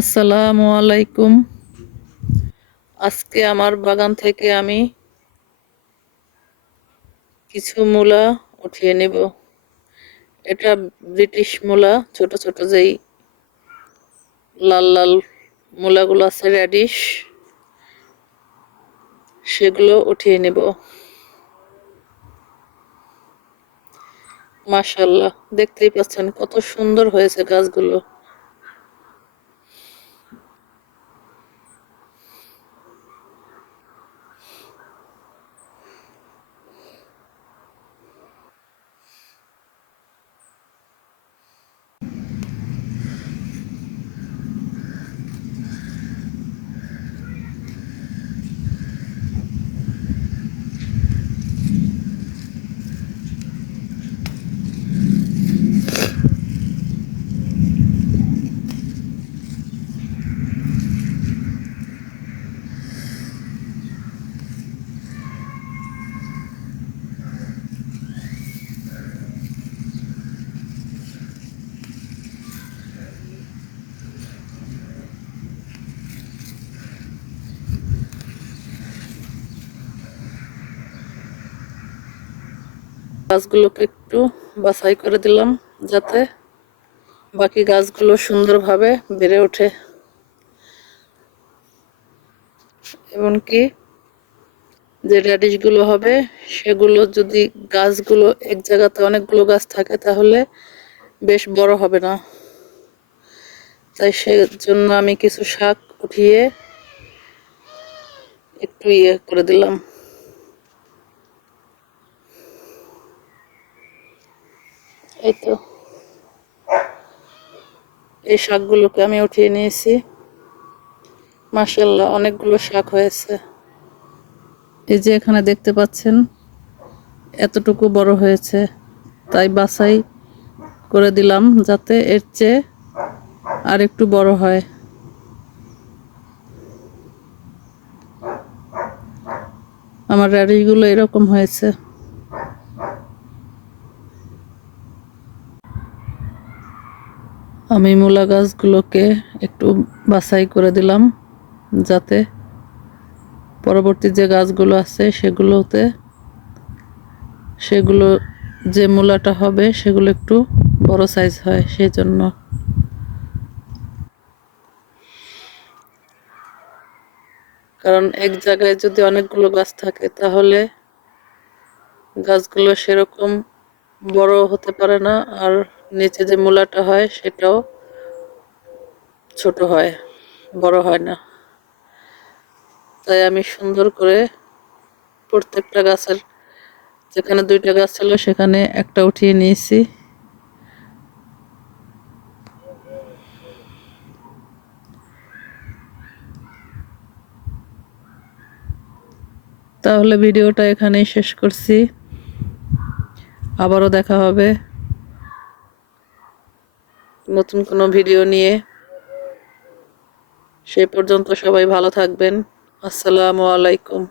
আসসালামু আলাইকুম। আজকে আমার বাগান থেকে আমি কিছু মূলা উঠিয়ে নেব। এটা ব্রিটিশ মূলা, ছোট ছোট যেই লাল লাল মূলাগুলো আছে রেডিশ, সেগুলো উঠিয়ে নেব। মাশাআল্লাহ, দেখতেই পাচ্ছেন কত সুন্দর হয়েছে গাছগুলো। গাছগুলোকে একটু বাছাই করে দিলাম যাতে বাকি গাছগুলো সুন্দরভাবে বেড়ে ওঠে। এমনকি যে রেডিশ গুলো হবে সেগুলো যদি গাছগুলো এক জায়গাতে অনেকগুলো গাছ থাকে তাহলে বেশ বড় হবে না। তাই সেজন্য আমি কিছু শাক উঠিয়ে একটু করে দিলাম। এই তো এই শাকগুলোকে আমি উঠিয়ে নিয়েছি। মাশাআল্লাহ, অনেকগুলো শাক হয়েছে। এই যে এখানে দেখতে পাচ্ছেন এতটুকু বড় হয়েছে, তাই বাছাই করে দিলাম যাতে এর চেয়ে আর একটু বড় হয়। আমার রেডিশগুলো এরকম হয়েছে। আমি মূলা গাছগুলোকে একটু বাছাই করে দিলাম যাতে পরবর্তী যে গাছগুলো আছে সেগুলো যে মূলাটা হবে সেগুলো একটু বড় সাইজ হয়, সেই জন্য। কারণ এক জায়গায় যদি অনেকগুলো গাছ থাকে তাহলে গাছগুলো সেরকম বড় হতে পারে না, আর নিচে যে মূলাটা হয় সেটাও ছোট হয়, বড় হয় না। তাই আমি সুন্দর করে প্রত্যেকটা গাছের, যেখানে দুইটা গাছ ছিল সেখানে একটা উঠিয়ে নিয়েছি। তাহলে ভিডিওটা এখানেই শেষ করছি। আবারও দেখা হবে নতুন কোনো ভিডিও নিয়ে। সেই পর্যন্ত সবাই ভালো থাকবেন। আসসালামু আলাইকুম।